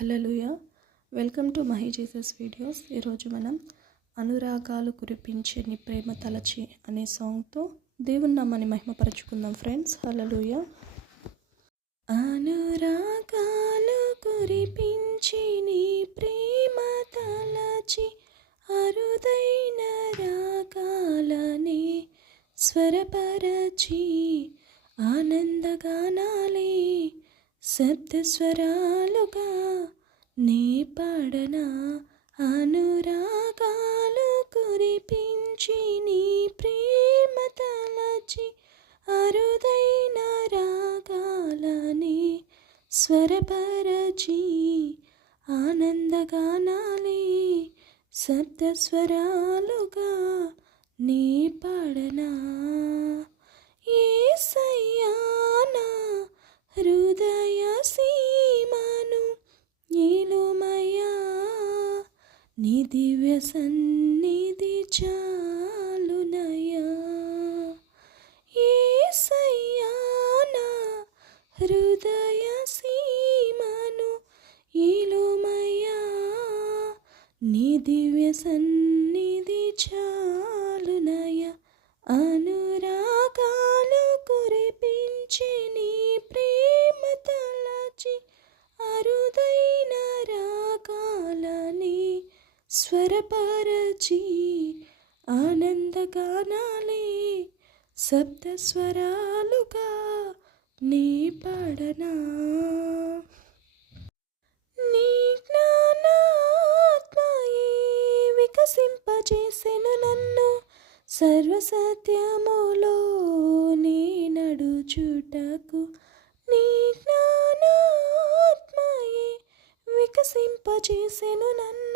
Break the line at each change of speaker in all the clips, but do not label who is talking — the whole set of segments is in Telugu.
Hallelujah welcome to Mahi Jesus videos. ఈరోజు మనం అనురాగాలు కురిపించే నీ ప్రేమ తలచి అనే సాంగ్తో దేవుని నామాన్ని మహిమపరచుకుందాం ఫ్రెండ్స్. హలలుయ అనురాగాలు కురిపించి నీ ప్రేమ తలచి అరుదైన రాగాలనే స్వరపరచి ఆనందగానాలే శబ్దస్వరాలుగా నీ పాడన అనురాగాలు కురిపించి నీ ప్రేమ తలచి అరుదైన రాగాలని స్వరపరచి ఆనందగానాలి శబ్దస్వరాలుగా నీ పాడనా నీ దివ్య సన్నిధి చాలునయా. ఏసయ్యానా హృదయ సీమను ఈలుమయా నీ దివ్య సన్నిధి చాలునయా అనురా స్వరపరచి ఆనందగానాలే సప్తస్వరాలుగా నీ పాడనా? నీ జ్ఞానాత్మయే వికసింపజేసెను నన్ను సర్వసత్యములో నీ నడుచుటకు. నీ జ్ఞానాత్మయే వికసింపజేసెను నన్ను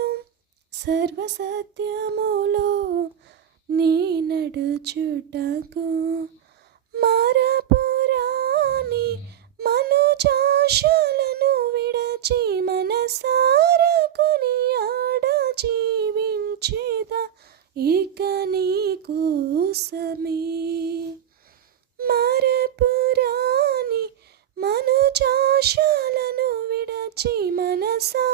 సర్వసత్యములో నీ నడుచుటకు మరపురాని మనుజాశలను విడచి మనసారకుని ఆడ జీవించేదా? ఇక నీ కోసమే మరపురాని మనుజాశలను విడచి మనసా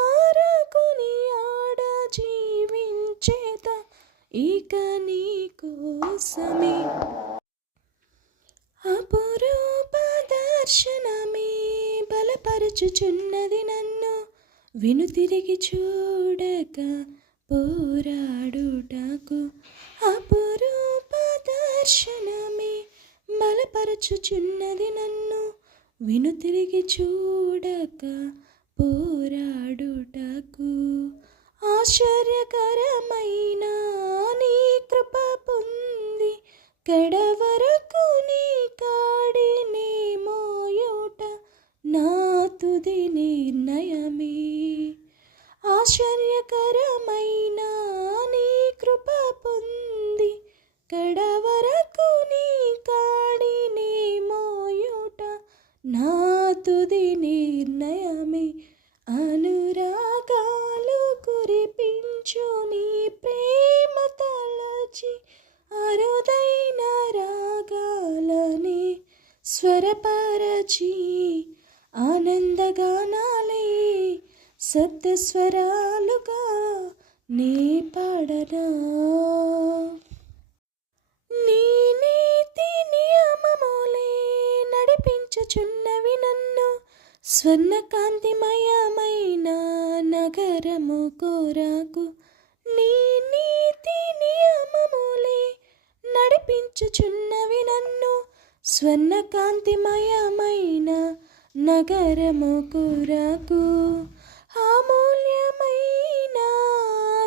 బలపరచుచున్నది నన్ను. విను తిరిగి చూడక పోరాడుటకు. అపురూప దర్శనమే బలపరచుచున్నది నన్ను. విను తిరిగి చూడక పోరాడుటకు. ఆశ తుది నిర్ణయమే. ఆశ్చర్యకరమైన నీ కృప పొంది కడా ఆనందగానాలే సప్తస్వరాలుగా నీ పాడనా? నీ నీతి నియమములే నడిపించుచున్నవి నన్ను స్వర్ణకాంతిమయమైన నగరము కోరాకు. నీ నీతి నియమములే నడిపించుచున్నవి నన్ను స్వర్ణకాంతిమయమైన నగరము కోరాకు అమూల్యమైన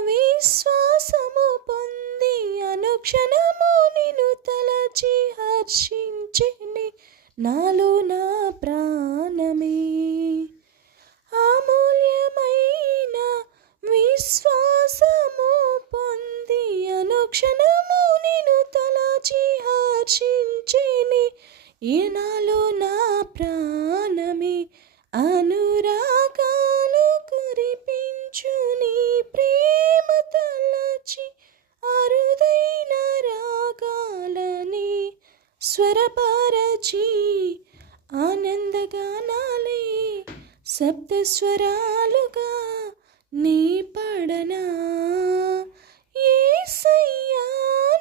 విశ్వాసము పొంది అనుక్షణము నిన్ను తలచి హర్షించిని. నాలో నా ప్రాణమే. అమూల్యమైన విశ్వాసము పొంది అనుక్షణము నిన్ను తలచి హర్షించిని. ఈ నాలో నా ప్రా సప్తస్వరాలుగా నీ పడనా? ఏసయ్యా నా